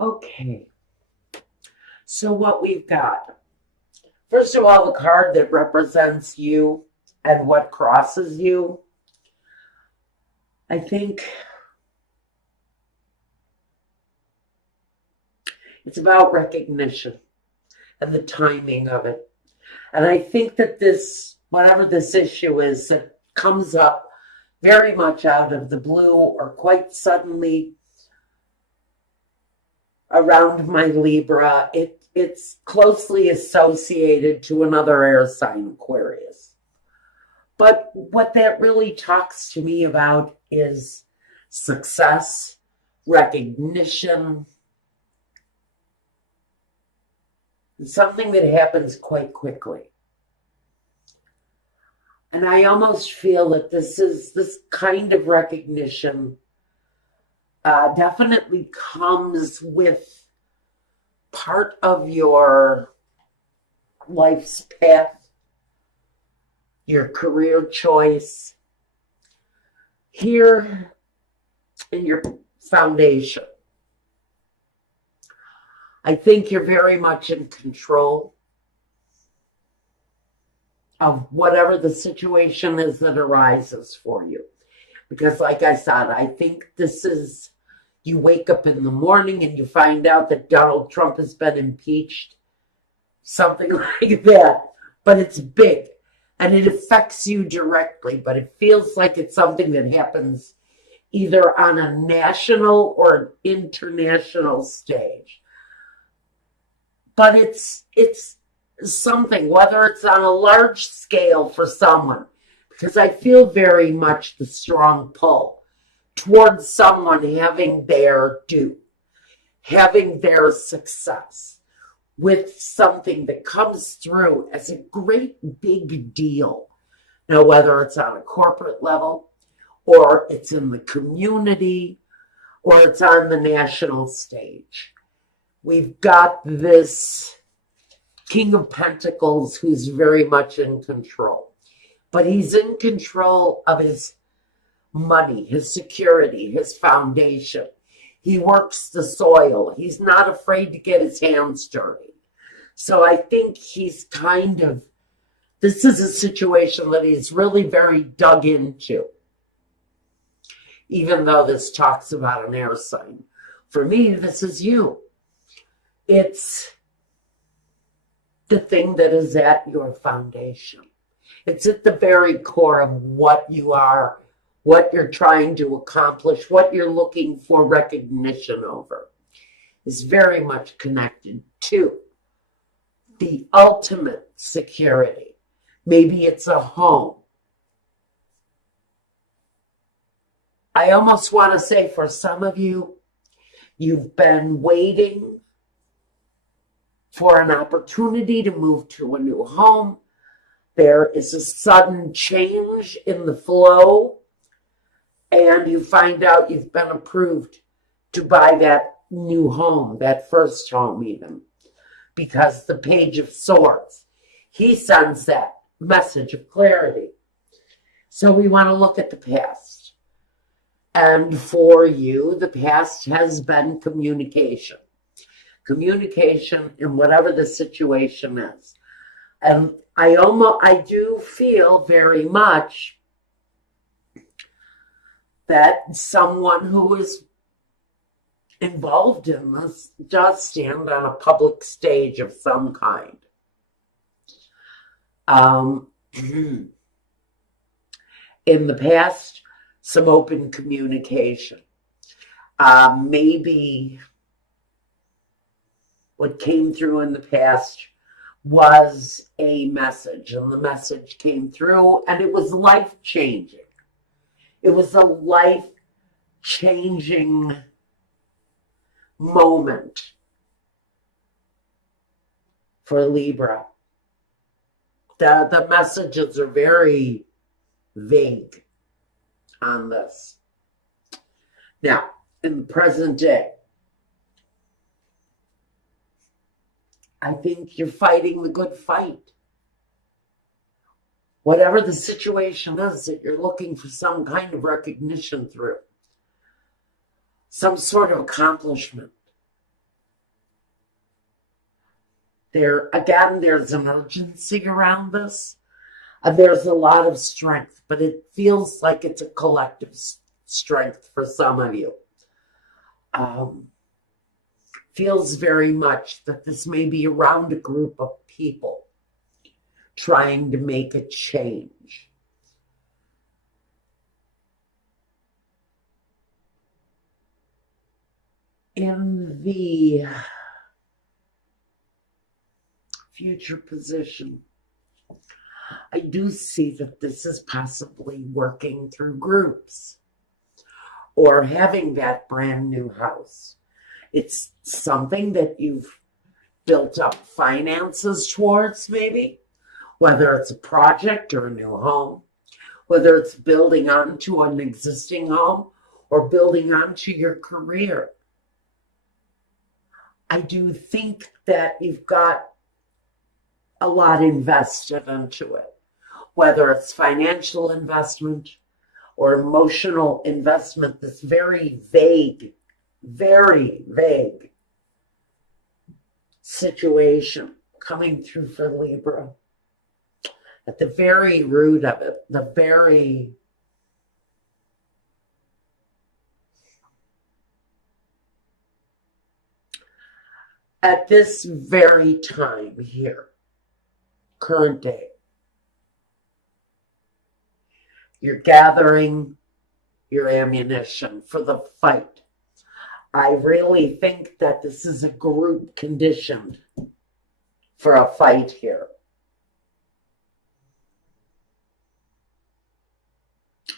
Okay, so what we've got, first of all, the card that represents you and what crosses you. I think it's about recognition and the timing of it. And I think that this, whatever this issue is that comes up very much out of the blue or quite suddenly around my Libra, it's closely associated to another air sign, Aquarius. But what that really talks to me about is success, recognition, something that happens quite quickly. And I almost feel that this kind of recognition definitely comes with part of your life's path, your career choice, here in your foundation. I think you're very much in control of whatever the situation is that arises for you. Because like I said, I think this is, you wake up in the morning and you find out that Donald Trump has been impeached, something like that. But it's big and it affects you directly, but it feels like it's something that happens either on a national or an international stage. But it's something, whether it's on a large scale for someone, because I feel very much the strong pull towards someone having their due, having their success with something that comes through as a great big deal. Now, whether it's on a corporate level, or it's in the community, or it's on the national stage. We've got this King of Pentacles who's very much in control. But he's in control of his money, his security, his foundation. He works the soil. He's not afraid to get his hands dirty. So I think he's kind of, this is a situation that he's really very dug into. Even though this talks about an air sign. For me, this is you. It's the thing that is at your foundation. It's at the very core of what you are, what you're trying to accomplish, what you're looking for recognition over. Is very much connected to the ultimate security. Maybe it's a home. I almost want to say for some of you, you've been waiting for an opportunity to move to a new home. There is a sudden change in the flow, and you find out you've been approved to buy that new home, that first home even, because the Page of Swords, he sends that message of clarity. So we want to look at the past. And for you, the past has been communication. Communication in whatever the situation is. And I do feel very much that someone who is involved in this does stand on a public stage of some kind. In the past, some open communication. Maybe what came through in the past was a message, and the message came through, and it was life-changing. It was a life-changing moment for Libra. The messages are very vague on this. Now, in the present day, I think you're fighting the good fight. Whatever the situation is that you're looking for some kind of recognition through, some sort of accomplishment. Again, there's an urgency around this. And there's a lot of strength, but it feels like it's a collective strength for some of you. Feels very much that this may be around a group of people trying to make a change. In the future position, I do see that this is possibly working through groups or having that brand new house. It's something that you've built up finances towards, maybe, whether it's a project or a new home, whether it's building onto an existing home or building onto your career. I do think that you've got a lot invested into it, whether it's financial investment or emotional investment, this very vague situation coming through for Libra. At the very root of it, at this very time here, current day, you're gathering your ammunition for the fight. I really think that this is a group conditioned for a fight here.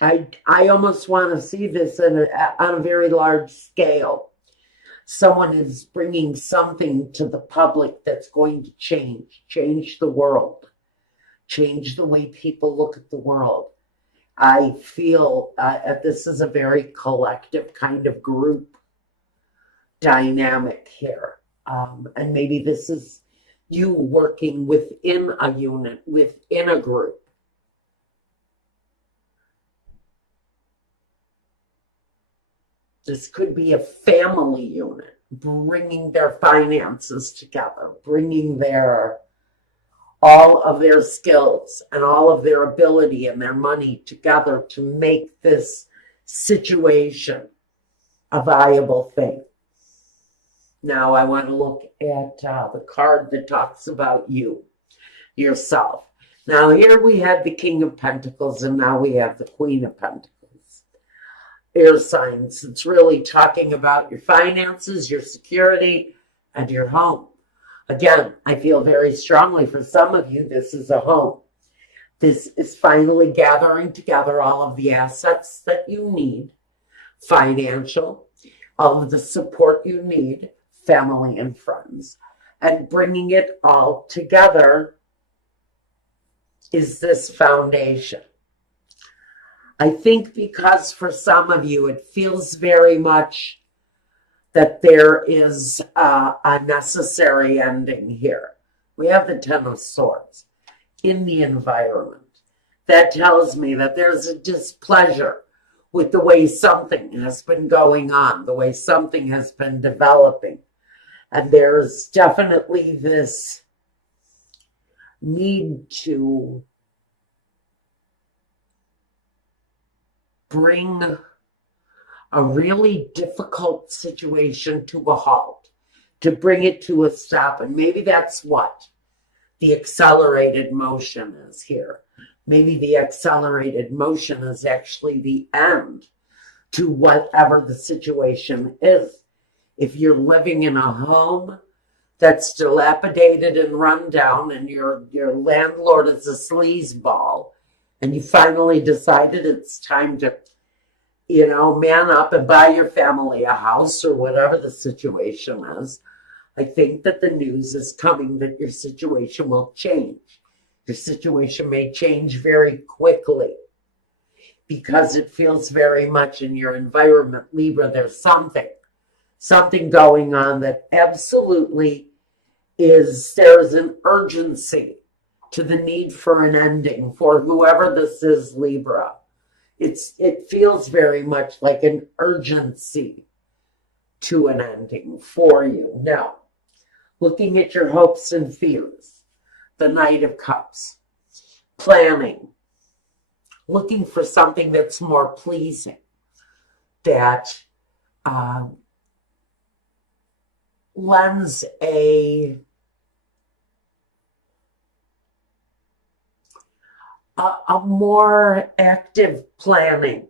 I almost want to see this on a very large scale. Someone is bringing something to the public that's going to change the world, change the way people look at the world. I feel this is a very collective kind of group dynamic here. And maybe this is you working within a unit, within a group. This could be a family unit, bringing their finances together, bringing all of their skills and all of their ability and their money together to make this situation a viable thing. Now I want to look at the card that talks about you, yourself. Now here we have the King of Pentacles and now we have the Queen of Pentacles. Air signs. It's really talking about your finances, your security, and your home. Again, I feel very strongly for some of you, this is a home. This is finally gathering together all of the assets that you need, financial, all of the support you need, family and friends, and bringing it all together is this foundation. I think because for some of you, it feels very much that there is a necessary ending here. We have the Ten of Swords in the environment. That tells me that there's a displeasure with the way something has been going on, the way something has been developing. And there's definitely this need to bring a really difficult situation to a halt, to bring it to a stop. And maybe that's what the accelerated motion is here. Maybe the accelerated motion is actually the end to whatever the situation is. If you're living in a home that's dilapidated and run down and your landlord is a sleazeball, and you finally decided it's time to, man up and buy your family a house or whatever the situation is, I think that the news is coming that your situation will change. Your situation may change very quickly because it feels very much in your environment, Libra, there's something going on that absolutely there's an urgency to the need for an ending for whoever this is, Libra. It feels very much like an urgency to an ending for you. Now, looking at your hopes and fears, the Knight of Cups, planning, looking for something that's more pleasing, that lends a more active planning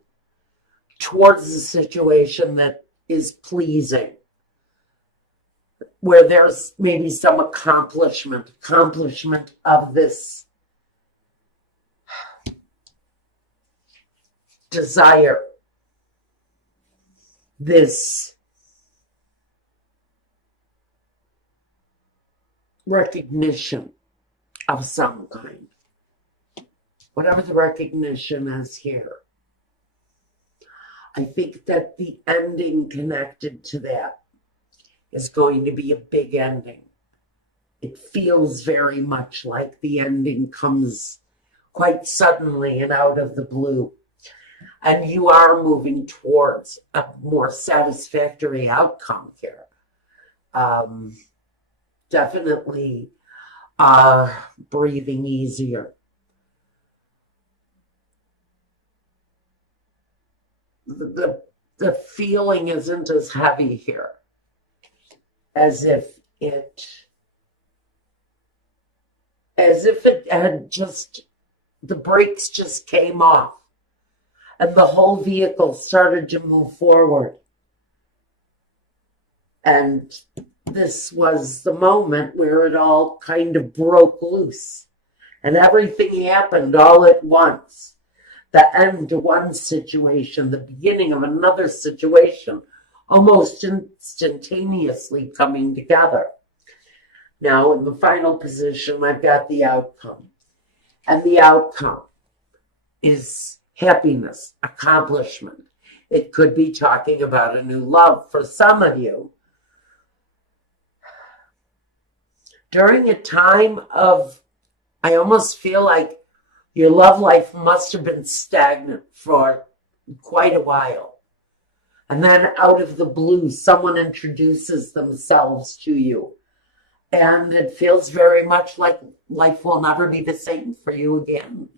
towards the situation that is pleasing, where there's maybe some accomplishment of this desire, this recognition of some kind. Whatever the recognition is here. I think that the ending connected to that is going to be a big ending. It feels very much like the ending comes quite suddenly and out of the blue. And you are moving towards a more satisfactory outcome here. Definitely breathing easier. The feeling isn't as heavy here as if it had just, the brakes just came off and the whole vehicle started to move forward. And this was the moment where it all kind of broke loose and everything happened all at once. The end to one situation, the beginning of another situation, almost instantaneously coming together. Now, in the final position, I've got the outcome. And the outcome is happiness, accomplishment. It could be talking about a new love for some of you. During a time of, I almost feel like your love life must have been stagnant for quite a while. And then out of the blue, someone introduces themselves to you. And it feels very much like life will never be the same for you again.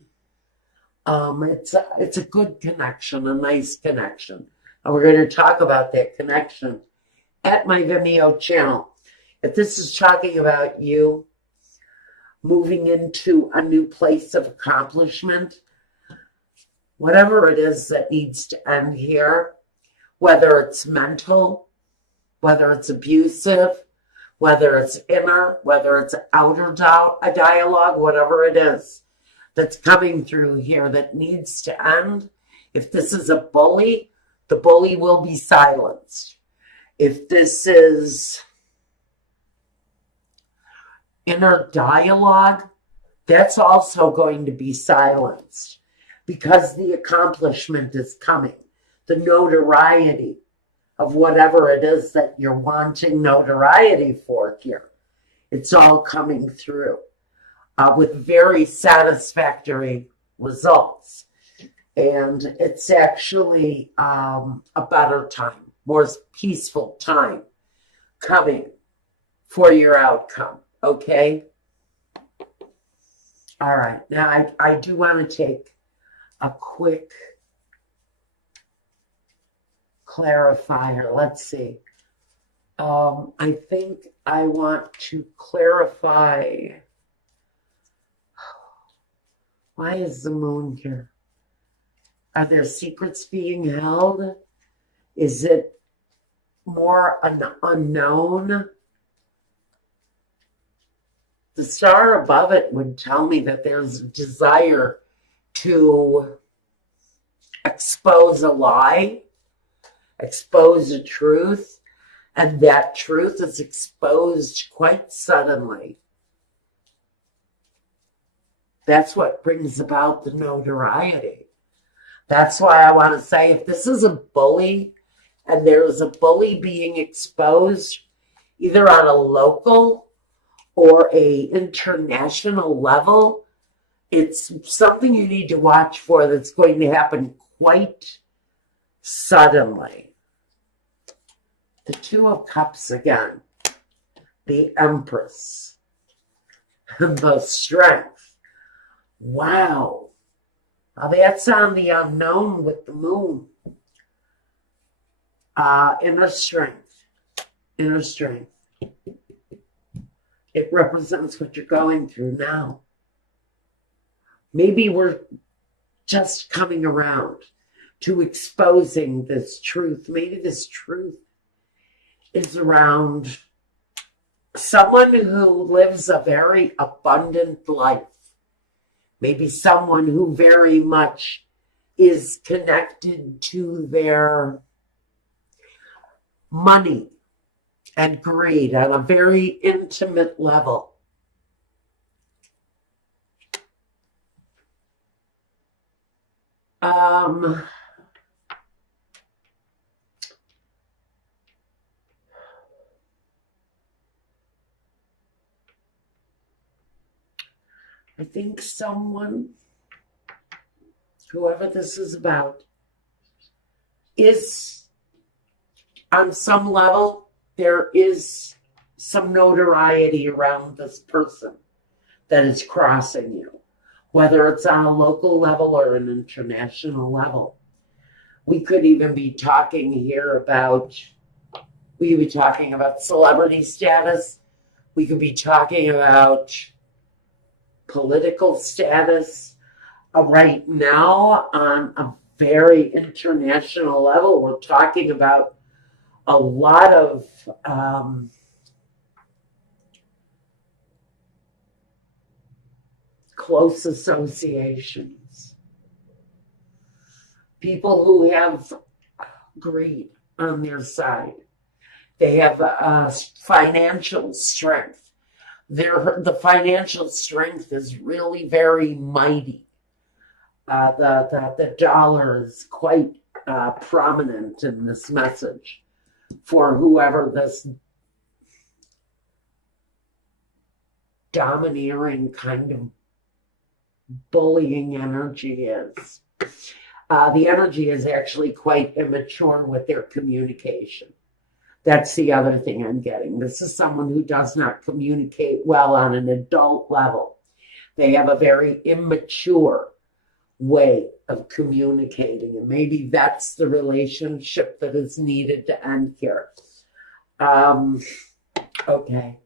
It's a good connection, a nice connection. And we're going to talk about that connection at my Vimeo channel. If this is talking about you moving into a new place of accomplishment, whatever it is that needs to end here, whether it's mental, whether it's abusive, whether it's inner, whether it's outer a dialogue, whatever it is that's coming through here that needs to end. If this is a bully, the bully will be silenced. If this is inner dialogue, that's also going to be silenced because the accomplishment is coming. The notoriety of whatever it is that you're wanting notoriety for here, it's all coming through with very satisfactory results. And it's actually a better time, more peaceful time coming for your outcome. Okay? All right. Now, I do want to take a quick clarifier. Let's see. I think I want to clarify. Why is the moon here? Are there secrets being held? Is it more an unknown? The star above it would tell me that there's a desire to expose a lie, expose a truth, and that truth is exposed quite suddenly. That's what brings about the notoriety. That's why I want to say, if this is a bully and there's a bully being exposed either on a local or a international level, it's something you need to watch for that's going to happen quite suddenly. The Two of Cups again. the Empress, and the Strength. Wow. Now that's on the unknown with the moon. Inner strength. Inner strength. It represents what you're going through now. Maybe we're just coming around to exposing this truth. Maybe this truth is around someone who lives a very abundant life. Maybe someone who very much is connected to their money and greed on a very intimate level. I think someone, whoever this is about, is on some level, there is some notoriety around this person that is crossing you, whether it's on a local level or an international level. We could even be talking here about, we could be talking about celebrity status. We could be talking about political status. Right now, on a very international level, we're talking about a lot of close associations. People who have greed on their side. They have financial strength. The financial strength is really very mighty. The dollar is quite prominent in this message for whoever this domineering kind of bullying energy is. The energy is actually quite immature with their communication. That's the other thing I'm getting. This is someone who does not communicate well on an adult level. They have a very immature way of communicating, and maybe that's the relationship that is needed to end here. Okay.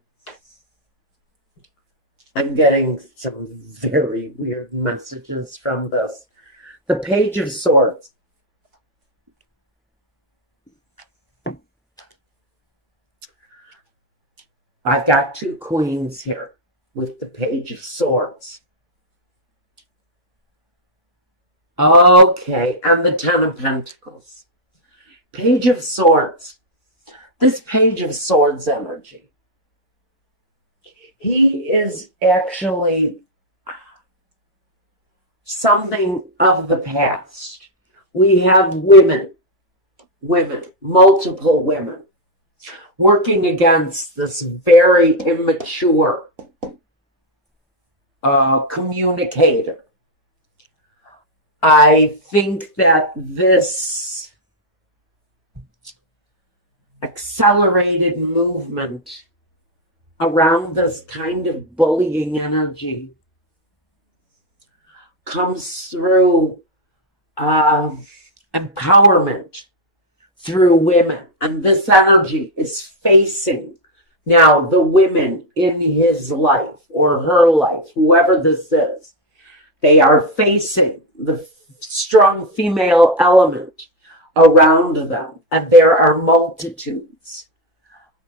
I'm getting some very weird messages from this. The Page of Swords. I've got two queens here with the Page of Swords. Okay, and the Ten of Pentacles. Page of Swords. This Page of Swords energy. He is actually something of the past. We have women, multiple women, working against this very immature communicator. I think that this accelerated movement around this kind of bullying energy comes through empowerment through women. And this energy is facing now the women in his life or her life, whoever this is. They are facing the strong female element around them. And there are multitudes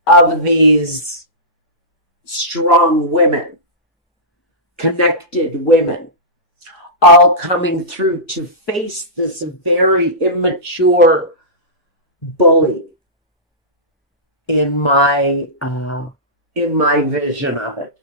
of these strong women, connected women, all coming through to face this very immature bully in my vision of it.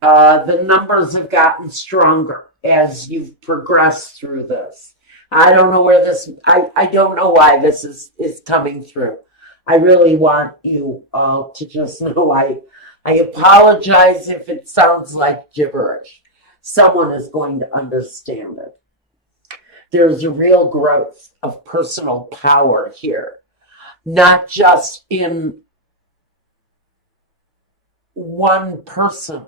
The numbers have gotten stronger as you've progressed through this. I don't know where this, I don't know why this is coming through. I really want you all to just know I apologize if it sounds like gibberish. Someone is going to understand it. There's a real growth of personal power here, not just in one person,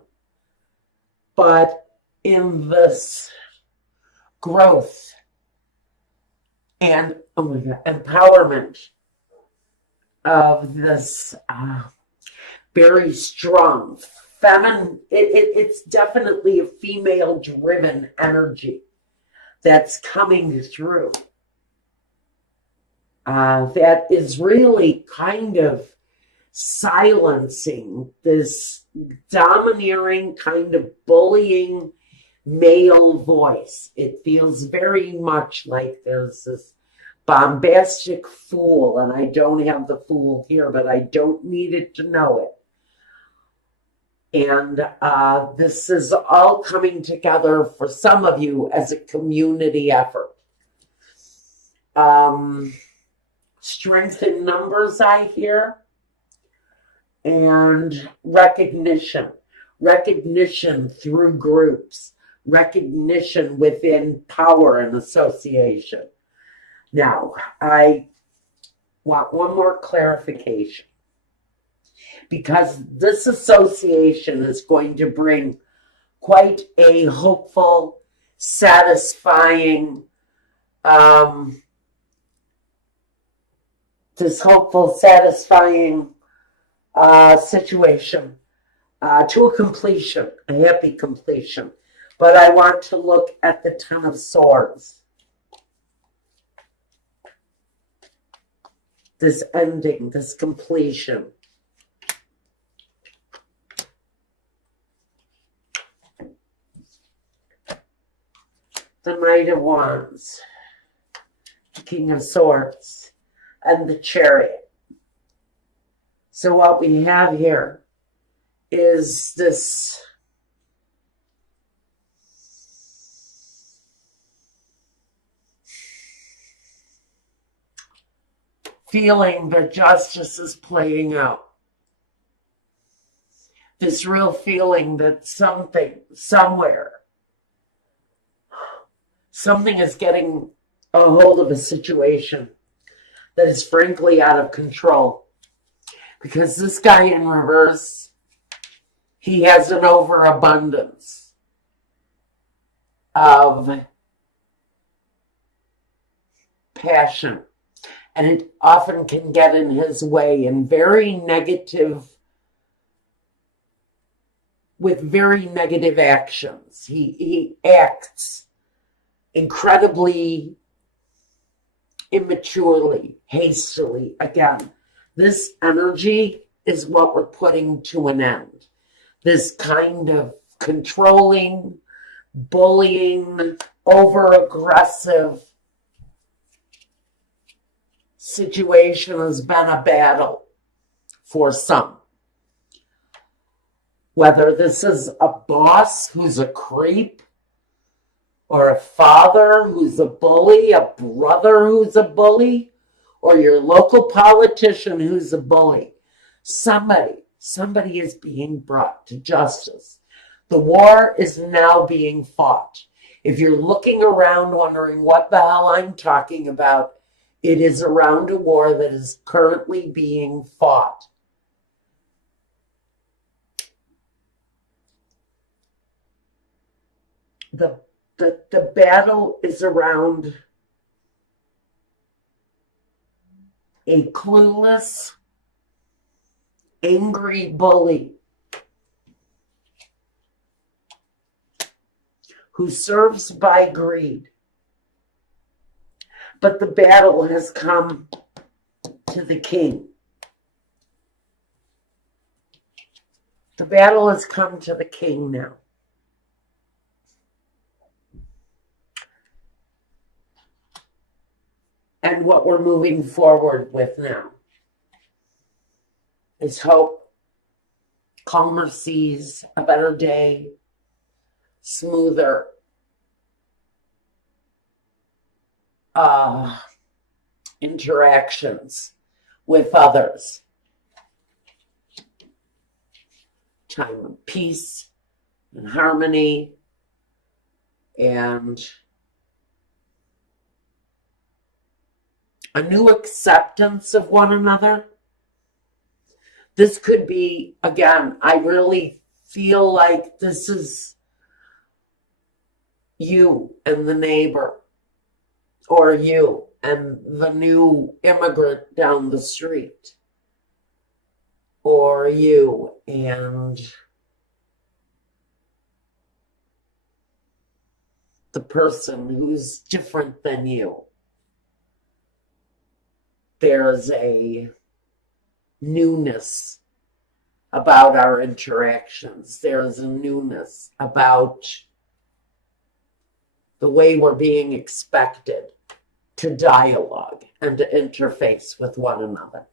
but in this growth and empowerment of this very strong feminine, it's definitely a female driven energy that's coming through, that is really kind of silencing this domineering kind of bullying male voice. It feels very much like there's this bombastic fool, and I don't have the fool here, but I don't need it to know it. And this is all coming together for some of you as a community effort. Strength in numbers, I hear, and recognition through groups, recognition within power and association. Now, I want one more clarification, because this association is going to bring quite a hopeful, satisfying, situation to a completion, a happy completion. But I want to look at the Ten of Swords. This ending, this completion. The Knight of Wands, the King of Swords, and the Chariot. So what we have here is this feeling that justice is playing out. This real feeling that something, somewhere, something is getting a hold of a situation that is frankly out of control. Because this guy in reverse, he has an overabundance of passion. And it often can get in his way in very negative, with very negative actions. He acts incredibly immaturely, hastily. Again, this energy is what we're putting to an end. This kind of controlling, bullying, over-aggressive situation has been a battle for some. Whether this is a boss who's a creep, or a father who's a bully, a brother who's a bully, or your local politician who's a bully. Somebody is being brought to justice. The war is now being fought. If you're looking around wondering what the hell I'm talking about, it is around a war that is currently being fought. The battle is around a clueless, angry bully who serves by greed. But the battle has come to the king. The battle has come to the king now. And what we're moving forward with now is hope, calmer seas, a better day, smoother interactions with others. Time of peace and harmony and a new acceptance of one another. This could be, again, I really feel like this is you and the neighbor, or you and the new immigrant down the street, or you and the person who's different than you. There's a newness about our interactions. There's a newness about the way we're being expected to dialogue and to interface with one another.